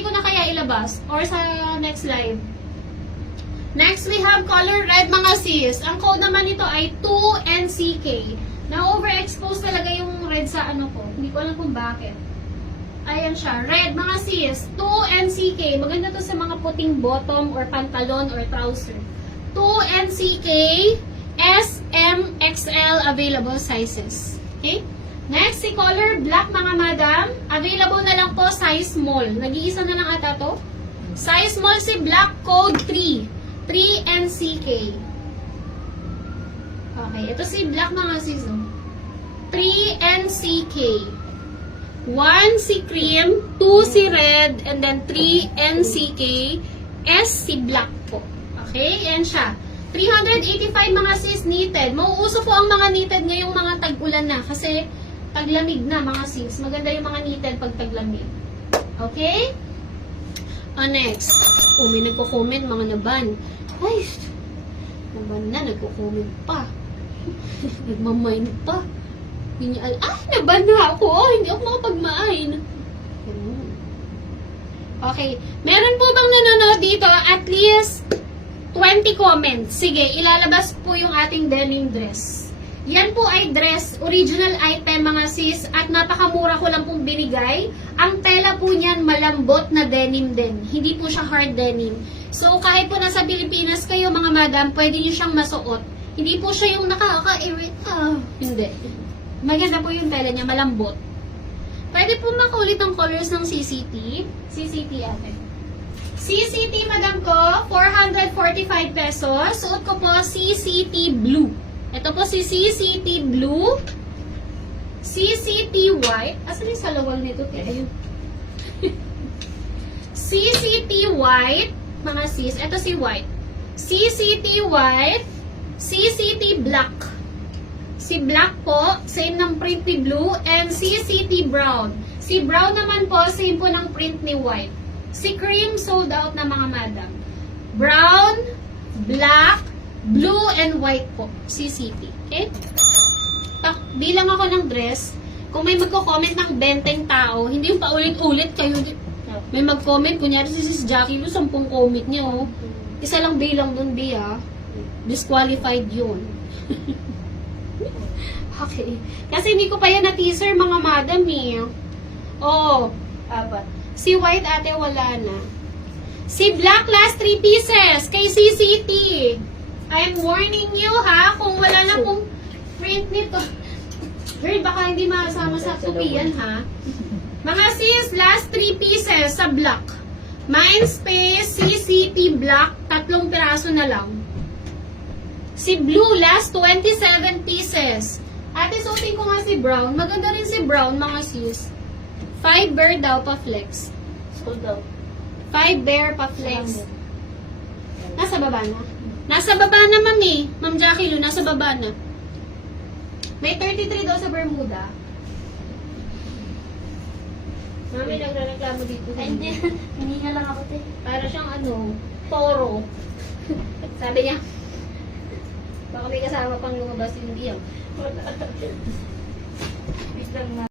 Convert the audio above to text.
hindi ko na kaya ilabas. Or sa next live. Next, we have color red, mga sis. Ang code naman nito ay 2NCK. Na-overexpose talaga yung red sa ano ko. Hindi ko alam kung bakit. Ayan siya. Red, mga sis. 2NCK. Maganda to sa mga puting bottom or pantalon or trouser. 2NCK. S, M, XL available sizes. Okay? Next, si color black, mga madam. Available na lang po size small. Nag-iisa na lang ata to. Size small si black, code 3. 3NCK. Okay, ito si black, mga sis. 3NCK. 1 si cream, 2 si red, and then 3NCK. S si black po. Okay, yan siya. 385 mga sis knitted. Mauuso po ang mga knitted ngayong mga tag-ulan na kasi taglamig na mga sis. Maganda yung mga knitted pag taglamig. Okay? Next. May nagko-comment mga naban. Ay, naban na, nagko-comment pa. Nagmamind pa. Hindi niya naban na ako. Hindi ako makapag-main. Okay. Meron po bang nanonood dito? At least 20 comments. Sige, ilalabas po yung ating denim dress. Yan po ay dress, original item mga sis, at napakamura ko lang pong binigay. Ang tela po niyan malambot na denim din. Hindi po siya hard denim. So, kahit po nasa Pilipinas kayo mga madam, pwede niyo siyang masuot. Hindi po siya yung nakaka-irita. Hindi. Maganda po yung tela niya, malambot. Pwede po makulit ang colors ng CCT. CCT ate. CCT, madam ko, 445 pesos. Suot ko po CCT Blue. Ito po si CCT Blue. CCT White. Asan yung salawal nito? CCT White. Mga sis, ito si White. CCT White. CCT Black. Si Black po, same ng print ni Blue. And CCT Brown. Si Brown naman po, same po ng print ni White. Si cream sold out na mga madam. Brown, black, blue, and white po. CCT. Okay? Bilang ako ng dress, kung may magko-comment ng 20 tao, hindi yung paulit-ulit kayo. May mag-comment, kunyari si Sis Jackie, 10 comment niya, oh. Isa lang bilang dun, B, ah. Disqualified yun. Okay. Kasi hindi ko pa yan na-teaser, mga madam, eh. Oh, apat. Si white ate wala na. Si black last 3 pieces kay CCT. I'm warning you ha, kung wala na pong print nito. Girl, baka hindi masama sa tupian ha. Mga sis, last 3 pieces sa black. Mindspace, CCT black, 3 piraso na lang. Si blue, last 27 pieces. Ate, suotin ko nga si brown. Maganda rin si brown, mga sis. 5 bear daw pa flex. Sold out. 5 bear pa flex. Nasa baba na? Nasa baba na, mami. Ma'am Jackie Lu, nasa baba na. May 33 daw sa Bermuda. Mami, nagre-reklamo dito. Ay, hindi na lang ako, te. Para siyang ano, toro. Sabi niya, baka may kasama pang lumabas yung iyang. Wait lang na.